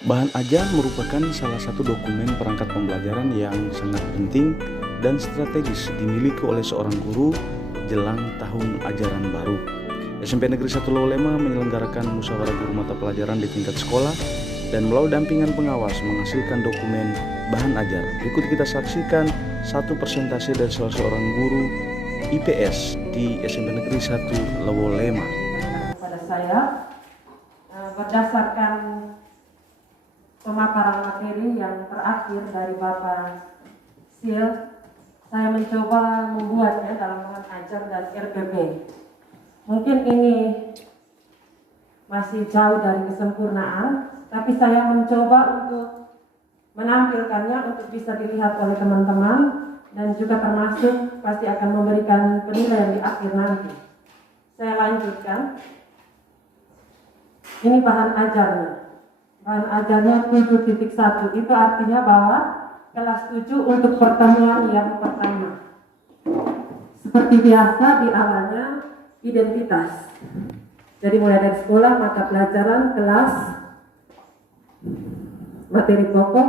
Bahan ajar merupakan salah satu dokumen perangkat pembelajaran yang sangat penting dan strategis dimiliki oleh seorang guru jelang tahun ajaran baru. SMP Negeri 1 Lewolema menyelenggarakan musyawarah guru mata pelajaran di tingkat sekolah dan melalui dampingan pengawas menghasilkan dokumen bahan ajar. Berikut kita saksikan satu presentasi dari salah seorang guru IPS di SMP Negeri 1 Lewolema. Kepada saya, berdasarkan pemaparan materi yang terakhir dari Bapak Sil, saya mencoba membuatnya dalam bahan ajar dan RPP. Mungkin ini masih jauh dari kesempurnaan, tapi saya mencoba untuk menampilkannya untuk bisa dilihat oleh teman-teman dan juga termasuk pasti akan memberikan penilaian di akhir nanti. Saya lanjutkan. Ini bahan ajarnya. Bahan ajarnya 7.1, itu artinya bahwa kelas 7 untuk pertemuan yang pertama. Seperti biasa di awalnya identitas. Jadi mulai dari sekolah, mata pelajaran, kelas, materi pokok.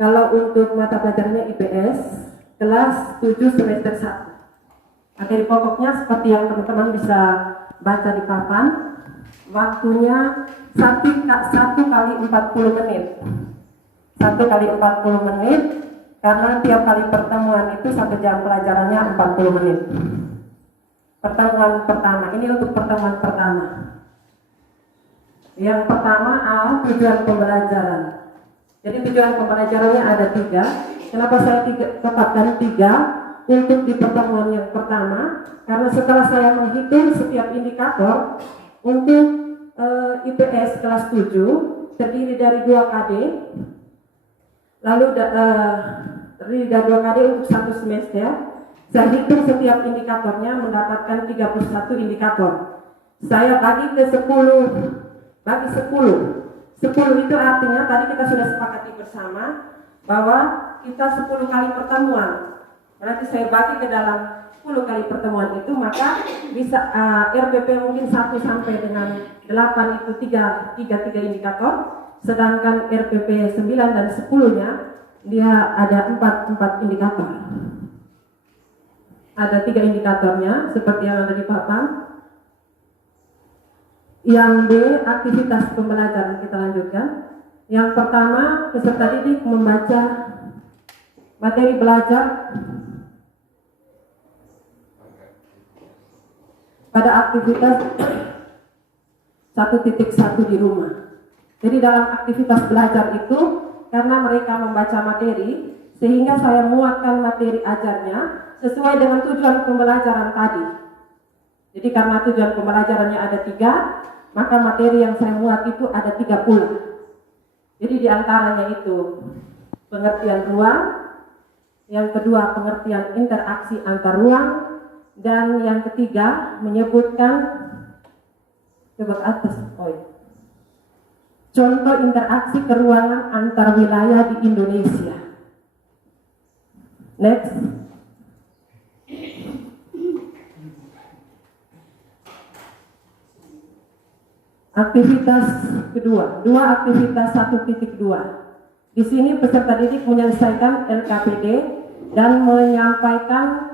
Kalau untuk mata pelajarannya IPS, kelas 7 semester 1. Materi pokoknya seperti yang teman-teman bisa baca di papan. Waktunya 1 kali 40 menit. 1 kali 40 menit, karena tiap kali pertemuan itu 1 jam pelajarannya 40 menit. Pertemuan pertama, ini untuk pertemuan pertama. Yang pertama A, tujuan pembelajaran. Jadi tujuan pembelajarannya ada 3. Kenapa saya tetapkan 3 untuk di pertemuan yang pertama? Karena setelah saya menghitung setiap indikator untuk IPS kelas 7 terdiri dari 2 KD, lalu terdiri dari 2 KD untuk 1 semester. Saya hitung setiap indikatornya mendapatkan 31 indikator. Saya bagi ke 10, bagi 10. 10 itu artinya tadi kita sudah sepakati bersama bahwa kita 10 kali pertemuan. Berarti saya bagi ke dalam 10 kali pertemuan itu, maka bisa RPP mungkin 1 sampai dengan 8 itu 3 indikator, sedangkan RPP 9 dan 10-nya dia ada 4 indikator. Ada 3 indikatornya seperti yang ada di papan. Yang B, aktivitas pembelajaran, kita lanjutkan. Yang pertama, peserta didik membaca materi belajar pada aktivitas 1.1 di rumah. Jadi dalam aktivitas belajar itu, karena mereka membaca materi, sehingga saya muatkan materi ajarnya sesuai dengan tujuan pembelajaran tadi. Jadi karena tujuan pembelajarannya ada 3, maka materi yang saya muat itu ada 3 pula. Jadi diantaranya itu pengertian ruang, yang kedua pengertian interaksi antar ruang, dan yang ketiga menyebutkan contoh interaksi keruangan antar wilayah di Indonesia. Next. Aktivitas kedua, 2 aktivitas 1.2. Di sini peserta didik menyelesaikan LKPD dan menyampaikan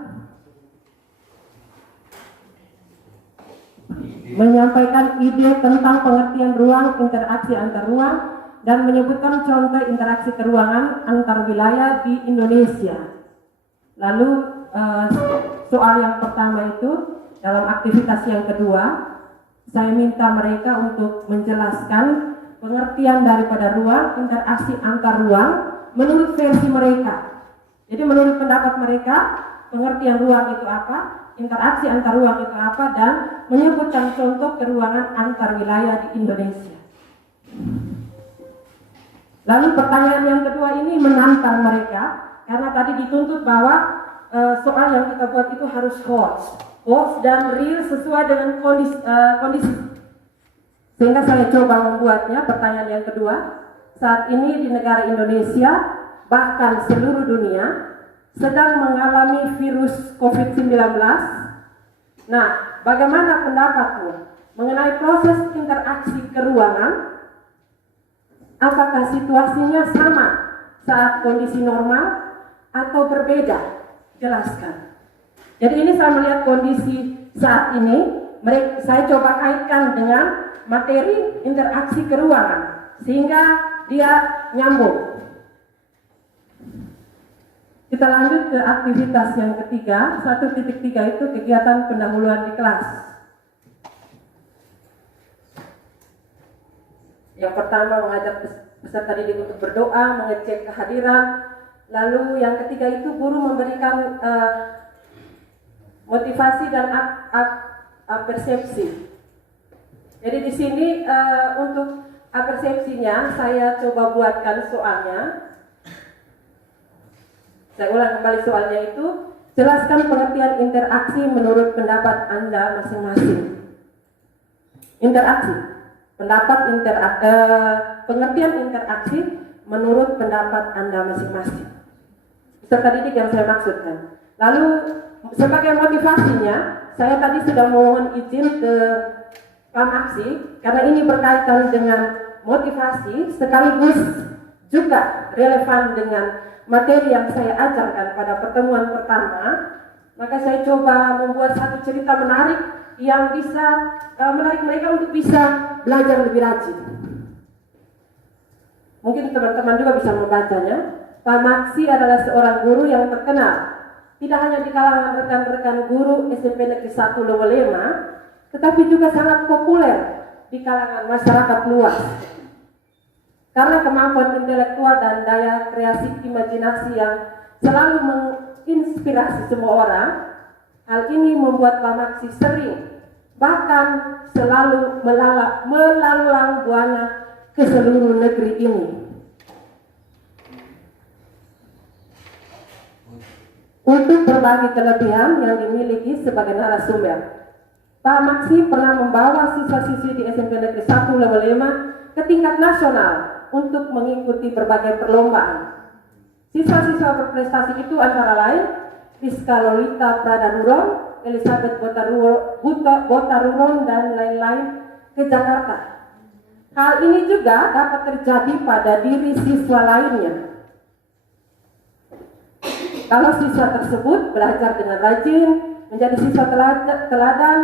ide tentang pengertian ruang, interaksi antar ruang, dan menyebutkan contoh interaksi keruangan antar wilayah di Indonesia. Lalu soal yang pertama itu dalam aktivitas yang kedua, saya minta mereka untuk menjelaskan pengertian daripada ruang, interaksi antar ruang menurut versi mereka. Jadi menurut pendapat mereka, pengertian ruang itu apa, interaksi antar ruang itu apa, dan menyebutkan contoh keruangan antar wilayah di Indonesia. Lalu pertanyaan yang kedua ini menantang mereka, karena tadi dituntut bahwa soal yang kita buat itu harus hoax dan real sesuai dengan kondisi. Sehingga saya coba membuatnya. Pertanyaan yang kedua, saat ini di negara Indonesia, bahkan seluruh dunia, sedang mengalami virus COVID-19. Nah, bagaimana pendapatmu mengenai proses interaksi keruangan apakah situasinya sama saat kondisi normal atau berbeda? Jelaskan. Jadi ini saya melihat kondisi saat ini, saya coba kaitkan dengan materi interaksi keruangan sehingga dia nyambung. Kita lanjut ke aktivitas yang ketiga. 1.3 itu kegiatan pendahuluan di kelas. Yang pertama mengajak peserta didik untuk berdoa, mengecek kehadiran. Lalu yang ketiga itu guru memberikan motivasi dan persepsi. Jadi di sini untuk persepsinya saya coba buatkan soalnya. Saya ulang kembali soalnya itu, jelaskan pengertian interaksi menurut pendapat Anda masing-masing. Interaksi, pengertian interaksi menurut pendapat Anda masing-masing. Peserta didik yang saya maksudkan. Lalu sebagai motivasinya, saya tadi sudah mohon izin ke Pak Maksi karena ini berkaitan dengan motivasi sekaligus juga relevan dengan materi yang saya ajarkan pada pertemuan pertama. Maka saya coba membuat satu cerita menarik yang bisa menarik mereka untuk bisa belajar lebih rajin. Mungkin teman-teman juga bisa membacanya. Pak Maksi adalah seorang guru yang terkenal, tidak hanya di kalangan rekan-rekan guru SMP Negeri 1 Lowolema, tetapi juga sangat populer di kalangan masyarakat luas. Karena kemampuan intelektual dan daya kreasi imajinasi yang selalu menginspirasi semua orang, hal ini membuat Pak Maksi sering, bahkan selalu melalang buana ke seluruh negeri ini. Untuk berbagi kelebihan yang dimiliki sebagai narasumber, Pak Maksi pernah membawa siswa-siswi di SMP Negeri 1 Lowolema ke tingkat nasional untuk mengikuti berbagai perlombaan. Siswa-siswa berprestasi itu antara lain Rizka Lolita Pradaruron, Elizabeth Botaruron, dan lain-lain ke Jakarta. Hal ini juga dapat terjadi pada diri siswa lainnya. Kalau siswa tersebut belajar dengan rajin, menjadi siswa teladan,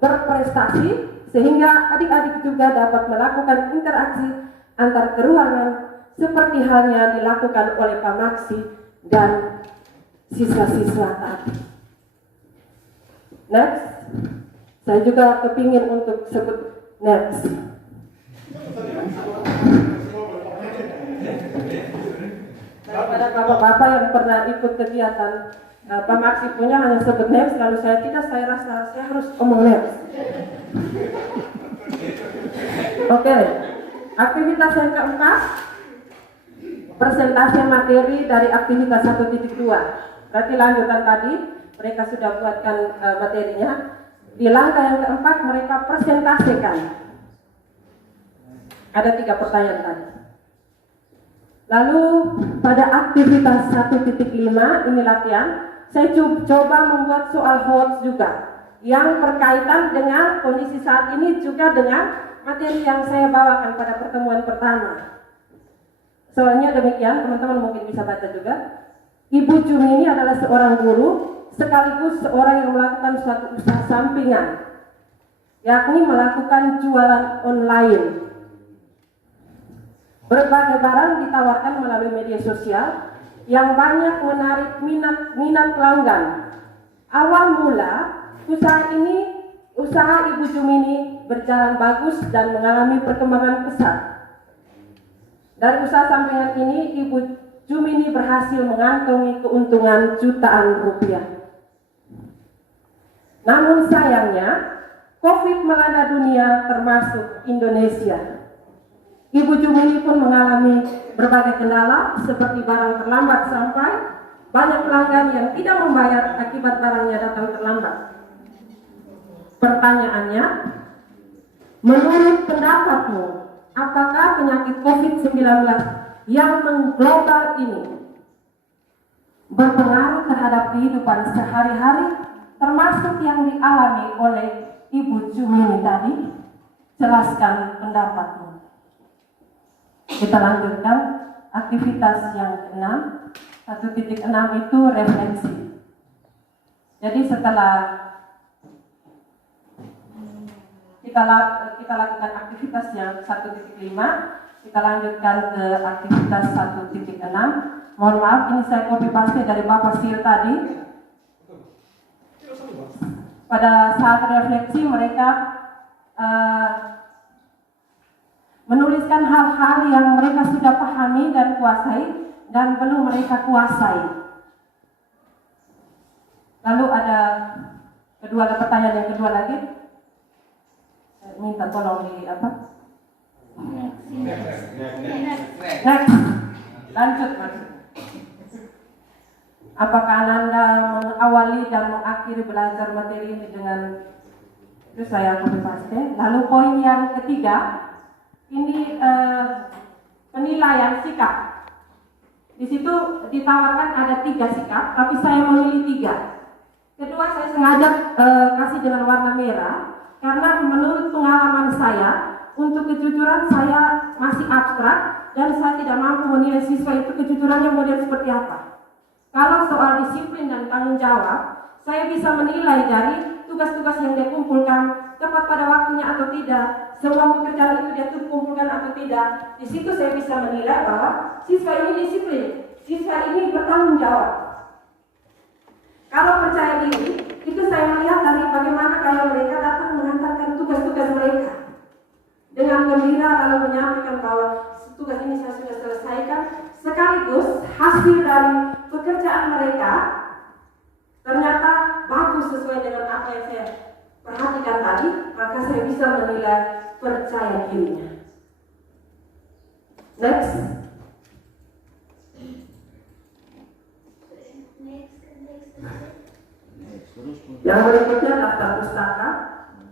berprestasi, sehingga adik-adik juga dapat melakukan interaksi antar keruangan seperti halnya dilakukan oleh Pak Maksi dan siswa-siswa tadi. Next, saya juga kepingin untuk sebut next. Daripada bapak-bapak yang pernah ikut kegiatan Pak Maksi punya hanya sebut next, lalu saya tidak, saya rasa saya harus ngomong next. Oke. Aktivitas yang keempat, presentasi materi dari aktivitas 1.2. Berarti lanjutan tadi, mereka sudah buatkan materinya. Di langkah yang keempat, mereka presentasikan. Ada 3 pertanyaan tadi. Lalu pada aktivitas 1.5, ini latihan, saya coba membuat soal HOTS juga, yang berkaitan dengan kondisi saat ini juga dengan materi yang saya bawakan pada pertemuan pertama. Soalnya demikian, teman-teman mungkin bisa baca juga. Ibu Cumi ini adalah seorang guru sekaligus seorang yang melakukan suatu usaha sampingan, yakni melakukan jualan online. Berbagai barang ditawarkan melalui media sosial yang banyak menarik minat pelanggan. Awal mula usaha Ibu Jumini berjalan bagus dan mengalami perkembangan pesat. Dari usaha sampingan ini, Ibu Jumini berhasil mengantongi keuntungan jutaan rupiah. Namun sayangnya, COVID melanda dunia termasuk Indonesia. Ibu Jumini pun mengalami berbagai kendala seperti barang terlambat sampai, banyak pelanggan yang tidak membayar akibat barangnya datang terlambat. Pertanyaannya, menurut pendapatmu, apakah penyakit COVID-19 yang mengglobal ini berpengaruh terhadap kehidupan sehari-hari, termasuk yang dialami oleh Ibu Jumini tadi? Jelaskan pendapatmu. kita lanjutkan aktivitas yang ke-6. 1.6 itu refleksi. Jadi setelah kita lakukan aktivitas yang 1.5, kita lanjutkan ke aktivitas 1.6. Mohon maaf, ini saya copy paste dari Bapak Sir tadi. Pada saat refleksi mereka menuliskan hal-hal yang mereka sudah pahami dan kuasai dan belum mereka kuasai. Lalu ada pertanyaan yang kedua lagi. Saya minta tolong di apa? Next. Lanjut, Mas. Apakah Anda mengawali dan mengakhiri belajar materi ini dengan itu saya copy paste. Lalu poin yang ketiga, ini penilaian sikap. Di situ ditawarkan ada 3 sikap, tapi saya memilih 3. Kedua, saya sengaja kasih dengan warna merah karena menurut pengalaman saya untuk kejujuran saya masih abstrak dan saya tidak mampu menilai siswa itu kejujurannya model seperti apa. Kalau soal disiplin dan tanggung jawab, saya bisa menilai dari tugas-tugas yang dia kumpulkan tepat pada waktunya atau tidak, semua pekerjaan itu dia tuh kumpulkan atau tidak. Di situ saya bisa menilai bahwa siswa ini disiplin, siswa ini bertanggung jawab. Kalau percaya diri, itu saya melihat dari bagaimana kalau mereka datang mengantarkan tugas-tugas mereka dengan gembira lalu menyampaikan bahwa tugas ini saya sudah selesaikan, sekaligus hasil dari pekerjaan mereka ternyata bagus sesuai dengan apa yang saya perhatikan tadi, maka saya bisa menilai percaya dirinya. Next. Yang berikutnya daftar pustaka.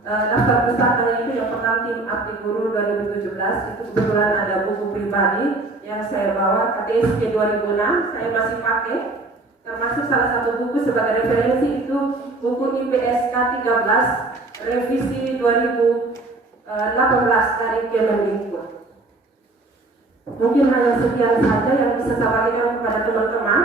Daftar pustaka itu yang pertama tim Abdi Guru 2017 itu kebetulan ada buku pribadi yang saya bawa KTSK 2006 saya masih pakai, termasuk salah satu buku sebagai referensi itu buku IPSK 13 revisi 2018 dari Kemendikbud. Mungkin hanya sekian saja yang bisa saya bagikan kepada teman-teman.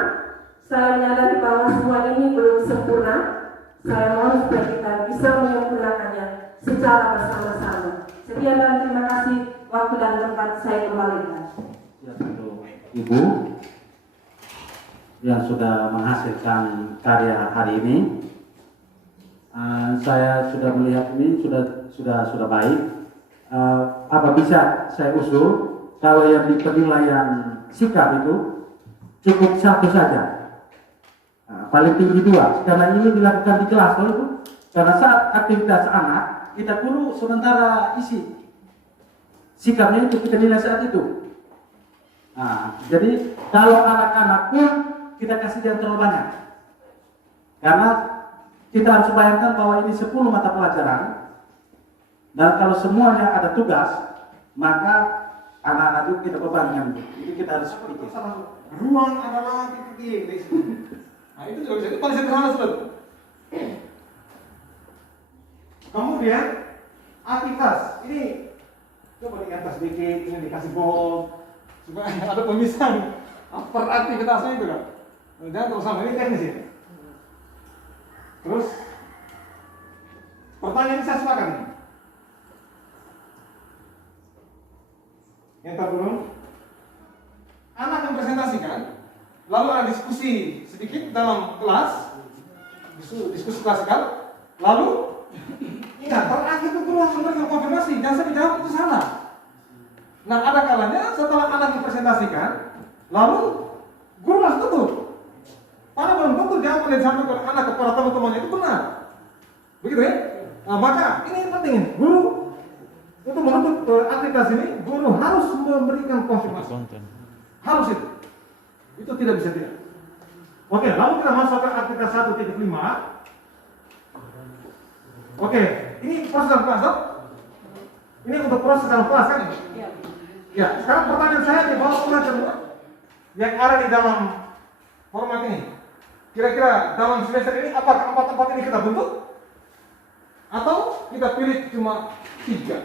Saya menyadari bahwa semua ini belum sempurna. Saya mohon supaya kita bisa menyempurnakannya secara bersama-sama. Sekian dan terima kasih. Waktu dan tempat saya kembalikan. Ya, untuk Ibu yang sudah menghasilkan karya hari ini, saya sudah melihat ini sudah baik. Apa bisa saya usul kalau yang di penilaian sikap itu cukup 1 saja. Paling tinggi 2, karena ini dilakukan di kelas, Bu. Karena saat aktivitas anak, kita perlu sementara isi sikapnya itu kita nilai saat itu. Nah, jadi kalau anak-anak pun kita kasih jangan terlalu banyak, karena kita harus bayangkan bahwa ini 10 mata pelajaran, dan kalau semuanya ada tugas, maka anak-anak itu kita bebankan. Itu kita harus pikir. Ruang adalah titik. Nah itu juga bisa, itu paling sederhana sebetulnya. Kemudian aktivitas ini coba di atas sedikit, ini dikasih bol supaya ada pemisahan per aktivitasnya itu kan. Jangan terus sama, ini teknis ini. Terus pertanyaan ini saya sepakat nih. Yang turun, anak yang presentasikan, lalu ada diskusi sedikit dalam kelas, diskusi klasikal, lalu ingat terakhir itu guru harus memberikan konfirmasi, jangan sampai jawab itu salah. Nah ada kalanya setelah anak dipresentasikan, lalu guru langsung tutup. Padahal belum tentu jawaban yang disampaikan anak kepada teman-temannya itu benar, begitu ya? Nah maka ini penting, guru untuk menutup aktivitas ini, guru harus memberikan konfirmasi, harus itu tidak bisa tidak. Oke, lalu kita masuk ke aktivitas 1.5. Oke, ini proses dalam kelas, dok? Ini untuk proses dalam kelas kan? Ya. Ya, sekarang pertanyaan saya di bawah pelajar yang ada di dalam format ini. Kira-kira dalam semester ini apakah 4 tempat ini kita bentuk? Atau kita pilih cuma 3?